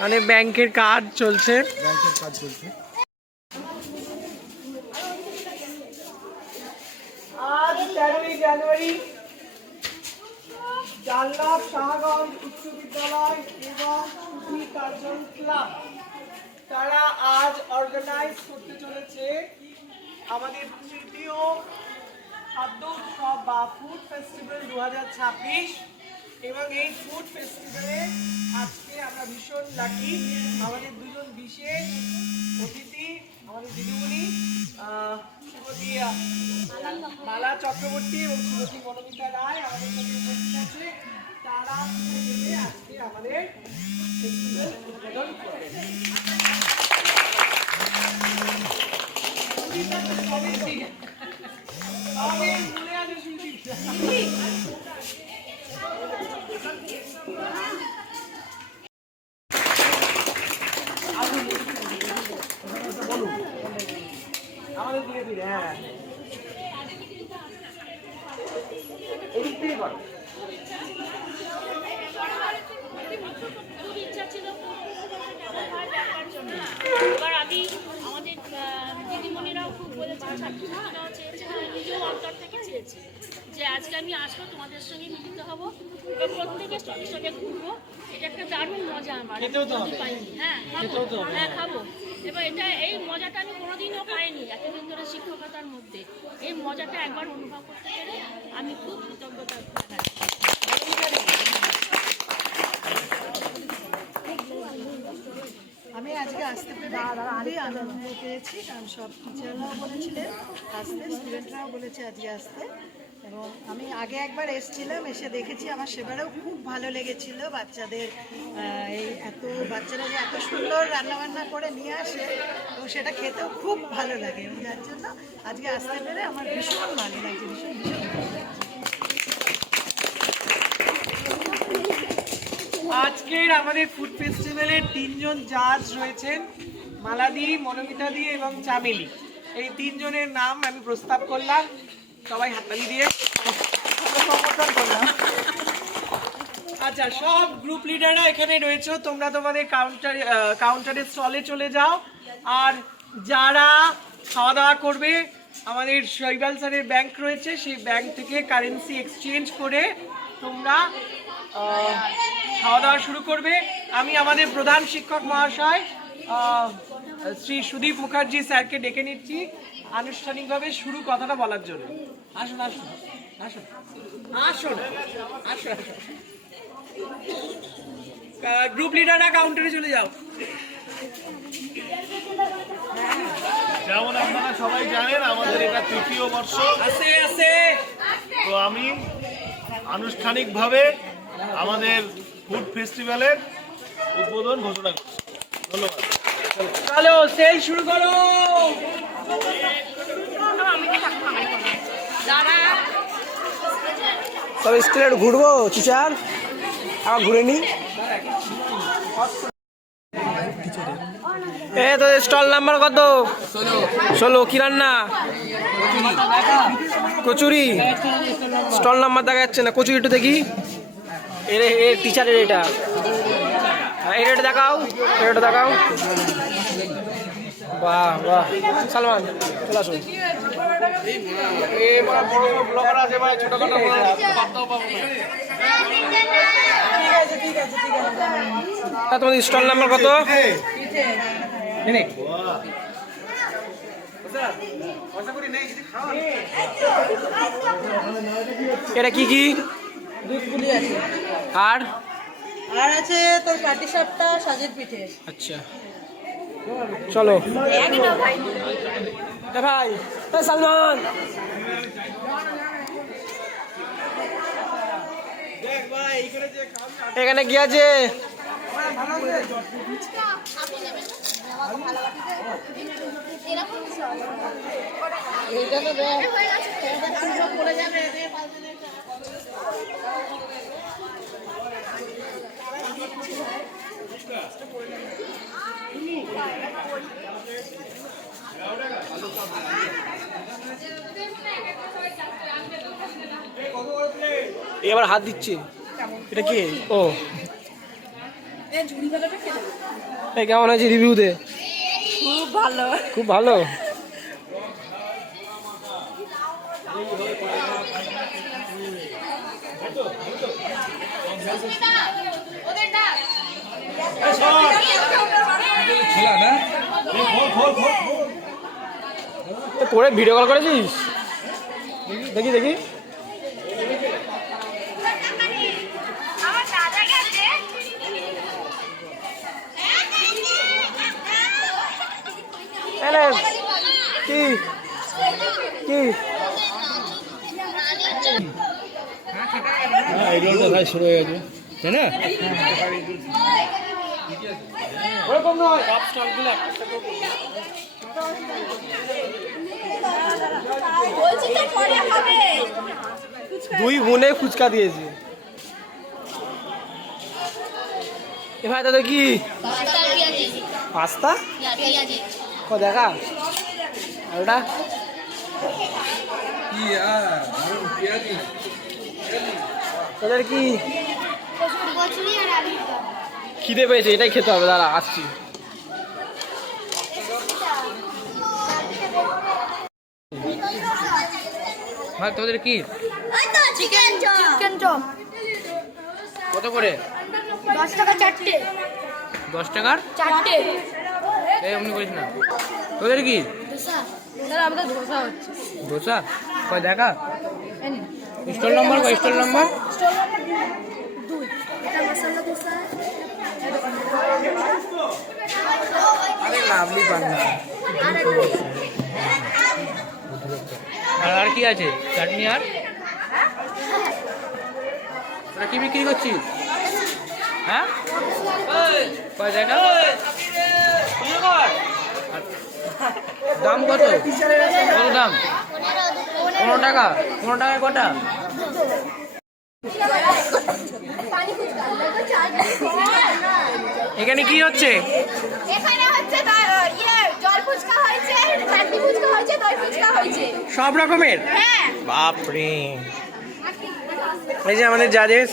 মানে ব্যাংকের কাজ চলছে। আজ 13ই জানুয়ারি ডানলপ শাহগঞ্জ উচ্চ বিদ্যালয় এবং সুধী কার্জন ক্লাব তারা আজ অর্গানাইজ করতে চলেছে আমাদের তৃতীয় খাদ্য উৎসব বা ফুড ফেস্টিভ্যাল 2026। এবং এই ফুড ফেস্টিভ্যালে আজকে আমরা ভীষণ লাকি, আমাদের দুজন বিশেষ অতিথি, আমাদের দিদিমণি শ্রীমতী মালা চক্রবর্তী এবং শ্রীমতী মনোমিতা রায় আমাদের সাথে উপস্থিত আছে। তারা আজকে আমাদের ফেস্টিভ্যাল উদ্বোধন করবেন। আমাদের দিয়ে দিলে হ্যাঁ এদিক থেকে করো। এবার আমি আমাদের দিদিমণিরাও খুব বলেছে, ছাত্রছাত্রীরাও চেয়েছে, নিজেও অন্তর থেকে চেয়েছে যে আজকে আমি আসবো, তোমাদের সঙ্গে মিলিত হবো এবং প্রত্যেকে স্টলের সঙ্গে ঘুরবো। এটা একটা দারুণ মজা আমার পাইনি। হ্যাঁ হ্যাঁ খাবো। এবার এটা এই মজাটা আমি কোনোদিনও পাইনি এতদিন ধরে শিক্ষকতার মধ্যে। এই মজাটা একবার অনুভব করতে পেরে আমি খুব কৃতজ্ঞতা জানাচ্ছি। আমি আজকে আসতে পেরে খুবই আনন্দ পেয়েছি, কারণ সব টিচাররাও বলেছিলেন আসতে, স্টুডেন্টরাও বলেছে আজকে আসতে। এবং আমি আগে একবার এসেছিলাম, এসে দেখেছি, আমার সেবারেও খুব ভালো লেগেছিল। বাচ্চাদের এই বাচ্চারা যে এত সুন্দর রান্নাবান্না করে নিয়ে আসে এবং সেটা খেতেও খুব ভালো লাগে, এবং যার জন্য আজকে আসতে পেরে আমার ভীষণ ভালো লাগছে, ভীষণ ভীষণ ভালো লাগছে। আজকের আমাদের ফুড ফেস্টিভ্যালের 3 জন জাজ রয়েছেন, মালাদি, মনোমিতাদি এবং চামেলি। এই 3 জনের নাম আমি প্রস্তাব করলাম, সবাই হাততালি দিয়ে সমর্থন করলাম। আচ্ছা, সব গ্রুপ লিডাররা এখানে রয়েছে, তোমরা তোমাদের কাউন্টারের স্টলে চলে যাও। আর যারা খাওয়া দাওয়া করবে, আমাদের শৈবাল স্যারের ব্যাংক রয়েছে, সেই ব্যাংক থেকে কারেন্সি এক্সচেঞ্জ করে তোমরা খাওয়া দাওয়া শুরু করবে। আমি আমাদের প্রধান শিক্ষক মহাশয় শ্রী সুদীপ মুখার্জি স্যারকে ডেকে নিচ্ছি আনুষ্ঠানিকভাবে শুরু কথাটা বলার জন্য। আসুন আসুন আসুন আসুন আসুন আসুন। গ্রুপ লিডাররা কাউন্টারে চলে যাও। যেমন আপনারা সবাই জানেন, আমাদের এটা তৃতীয় বর্ষ। তো আমি আনুষ্ঠানিকভাবে আমাদের ফুড ফেস্টিভ্যালের উদ্বোধন ঘোষণা করছি। ধন্যবাদ। চলো সেল শুরু করো। সব স্কুলে ঘুরবো টিচার, আবার ঘুরে নি। তো স্টল নাম্বার কত? 16। কি রান্না? কচুরি। স্টল নাম্বার দেখা যাচ্ছে না, কচুরি একটু দেখি। টিচারের এটা, এটা দেখাও, এটা দেখাও। বাহ বাহ, সালমান চলে আসুন। তোমাদের স্টল নাম্বার কত? এটা কি কি? দুধগুলি আছে, আর আর আছে তোর পাটি সাপটা, সাজের পিঠে। আচ্ছা চলো ভাই। সালমান এখানে কি আছে? এবার হাত দিচ্ছে। এটা কে? ও এই কেমন হয়েছে রিভিউ দে। খুব ভালো। খুব ভালো। করে ভিডিও কল করেছিস? দেখি দেখি। কি কি ভাই শুরু হয়ে গেছে তাই না? ওরকম নয়, কাপ স্টলগুলো দুই বোনে ফুচকা দিয়েছে। এ ভাই দাদা কি পাস্তা? ও দেখা আর ওটা তোদের কি খিদে পেয়েছে? এটাই খেতে হবে, দাঁড়া আসছি। ভাই তোদের কি? চিকেন চপ কত করে? 10 টাকা চারটে। 10 টাকার চারটে এই অমনি করিস না। তোদের কি? আমাদের ধোসা হচ্ছে। দোসা কয় দেখা? স্টল নম্বর কয়? স্টল নম্বর আরে লাভলি বাংলা। আর কি আছে? চাটনি আর তোরা কি বিক্রি করছিস? হ্যাঁ কয় দেখা? দাম কত? কত দাম? 15 টাকা। 15 টাকায় কটা? এখানে কি হচ্ছে? এখানে হচ্ছে জল ফুচকা হয়েছে, চাটনি ফুচকা হয়েছে, দই ফুচকা হয়েছে। সব রকমের? হ্যাঁ। বাপরে। এই যে আমাদের জাজেস,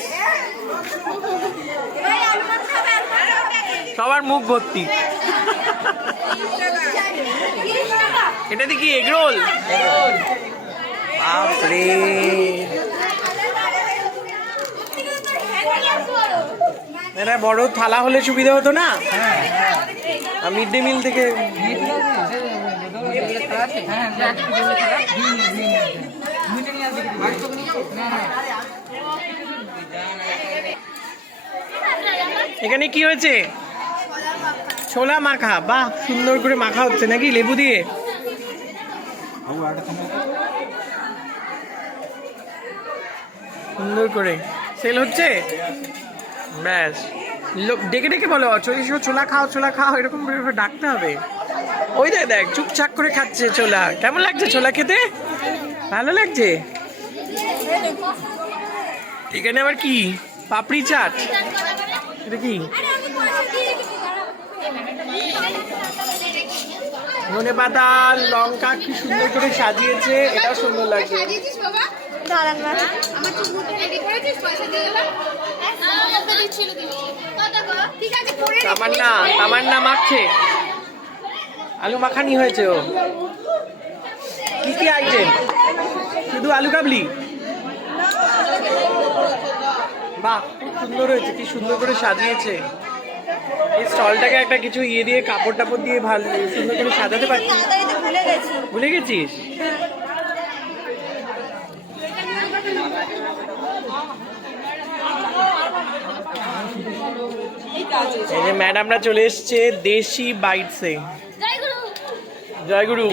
সবার মুখ ভর্তি। এটা দেখি এগরোল। বাপরে, এটা বড় থালা হলে সুবিধা হতো না? মিড ডে মিল থেকে এখানে কি হয়েছে? ছোলা মাখা। বাহ, সুন্দর করে মাখা হচ্ছে নাকি লেবু দিয়ে? সুন্দর করে সেল হচ্ছে। ব্যাস, লোক ডেকে ডেকে বলো ছোলা খাও, ছোলা খাও, এরকম ডাকতে হবে। ওই দেখ দেখ চুপচাপ করে খাচ্ছে ছোলা। কেমন লাগছে ছোলা খেতে? ভালো লাগছে। এখানে আবার কি? পাপড়ি চাট। এটা কি? ধনে পাতা, লঙ্কা কি সুন্দর করে সাজিয়েছে। এটাও সুন্দর লাগছে। তামান্না মাখছে। আলু মাখানি হয়েছে। ও কি কি আইটেম? শুধু আলু কাবলি? বাহ, খুব সুন্দর হয়েছে। কি সুন্দর করে সাজিয়েছে। এই স্টলটাকে একটা কিছু ইয়ে দিয়ে, কাপড় টাপড় দিয়ে ভালো সুন্দর করে সাজাতে পারছি। ভুলে গেছিস? এই যে ম্যাডামরা চলে এসছে দেশি বাইটসে। জয়গুরু।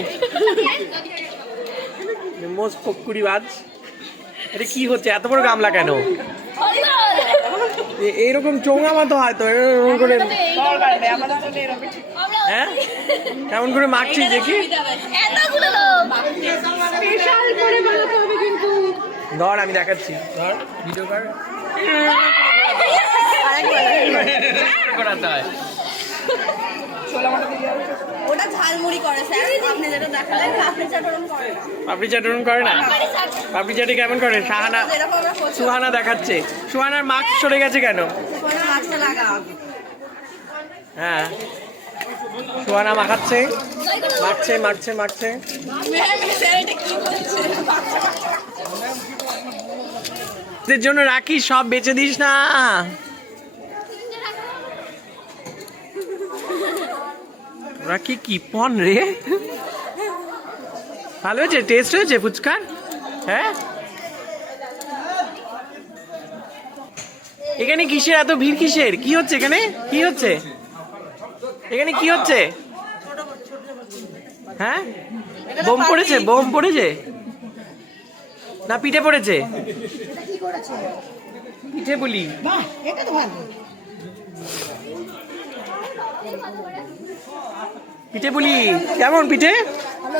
মোস্ট ফকুরিবাজ। এটা কি হচ্ছে? এত বড় গামলা কেন? এইরকম চোঙা মতো হয়তো এরকম করে। হ্যাঁ, কেমন করে মাখছিস দেখি? ধর আমি দেখাচ্ছি। ধর ভিডিও কর। করাতে হয়। ওটা ঝালমুড়ি করে স্যার, আপনি যেটা দেখালেন আপনি চাটন করে না। পাপড়ি চাটন করে না? পাপড়ি চাটি কেমন করে? সাহানা, যেরকম আমরা করছি সুহানা দেখাচ্ছে। সুহানার মাস্ক সরে গেছে কেন? ওখানে মাছটা লাগা আগে। হ্যাঁ, সুহানা মাখাচ্ছে, মাখছে মাখছে মাখছে। স্যার এটা কি বলছে? এদের জন্য রাখি, সব বেচে দিস না। রাখি কি পন রে? ভালো হয়েছে? টেস্ট হয়েছে ফুচকার? হ্যাঁ, এখানে কিসের এত ভিড়? কিসের? কি হচ্ছে এখানে? কি হচ্ছে এখানে? কি হচ্ছে? হ্যাঁ, বোম পড়েছে? বোম পড়েছে না পিঠে পড়েছে? পিঠে বলি। বাহ, এটা তো ভালো। পিঠে বলি কেমন? পিঠে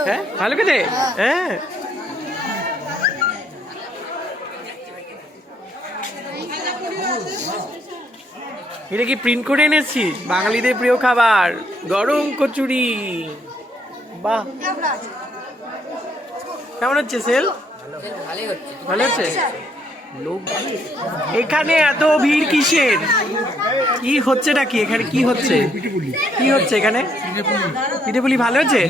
হ্যাঁ ভালো খেতে। হ্যাঁ, এটা কি প্রিন্ট করে এনেছিস? বাঙালিদের প্রিয় খাবার গরম কচুরি। বাহ, কেমন হচ্ছে সেল? ভালো হচ্ছে। লোক এখানে এত ভিড় কিসের? কি হচ্ছে নাকি এখানে? কি হচ্ছে? কি হচ্ছে এখানে? পিঠে পুলি ভালো হচ্ছে?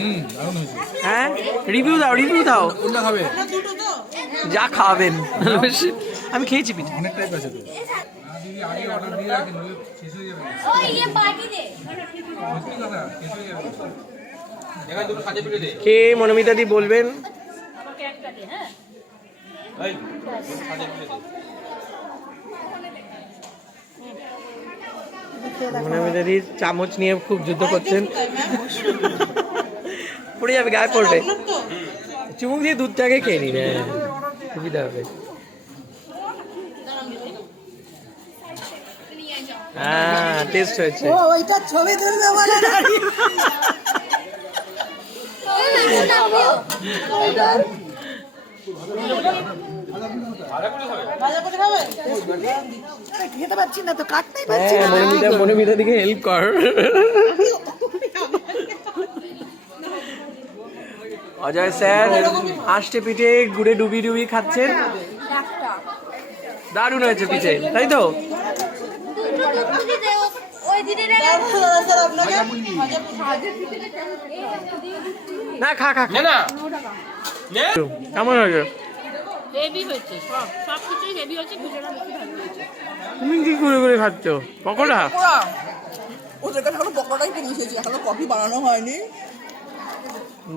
হ্যাঁ, রিভিউ দাও, রিভিউ দাও। যা খাওয়াবেন। আমি খেয়েছি পিঠে। ওই ইয়ে পার্টি দে। কে মনোমিতা দি বলবেন? আমাকে একটা দে, হ্যাঁ। মনোমিতা দি চামচ নিয়ে খুব যুদ্ধ করছেন। পড়ে যাবে, গায়ে পড়বে। চুমুক দিয়ে দুধটাকে খেয়ে নিবে, সুবিধা হবে। হ্যাঁ, টেস্ট হয়েছে। ও ওইটা ছবি তুলবে বলে দাঁড়িয়ে। খেতে পাচ্ছি না তো, কাটতেই পাচ্ছি না। মনোমিতা দিকে হেল্প কর। অজয় স্যার আষ্টে পিঠে গুড়ে ডুবি ডুবি খাচ্ছেন। দারুণ হয়েছে পিঠে, তাই তো? ওই দিদিরা না, খা খা খা। কেমন হয়েছে? হেভি হয়েছে, সব কিছুই হেভি হয়েছে, পিঠাটা বেশি ভালো হয়েছে। তুমি কি করে করে খাচ্ছ? পকোড়া? ওদের কাছে এখনো পকোড়াই কিনে এসেছি, এখনো কফি বানানো হয়নি।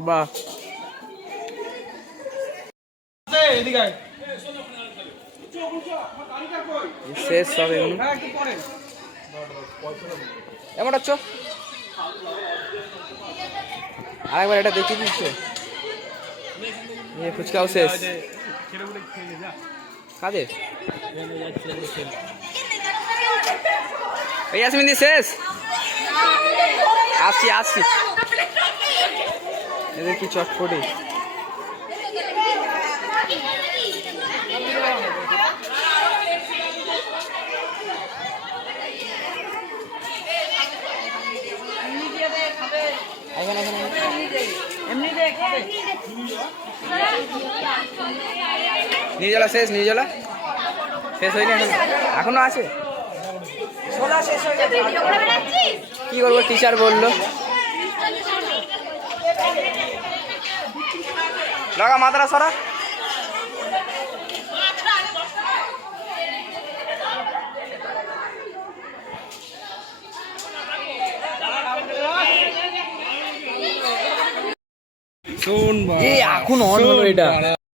বাহ, শেষ সব এগুলো। এমন আছো? আরেকবার এটা দেখিয়ে দিচ্ছে। ফুচকাও শেষ। কাদের? এই আসমিন দি শেষ। আসছি আসছি। এদের কি চটপটি। নির্জলা শেষ, নির্জলা শেষ হয়নি এখনো আছে। কি করবো, টিচার বললো। লাগা মাত্রা সরা। শোন, এখন অন হলো এটা।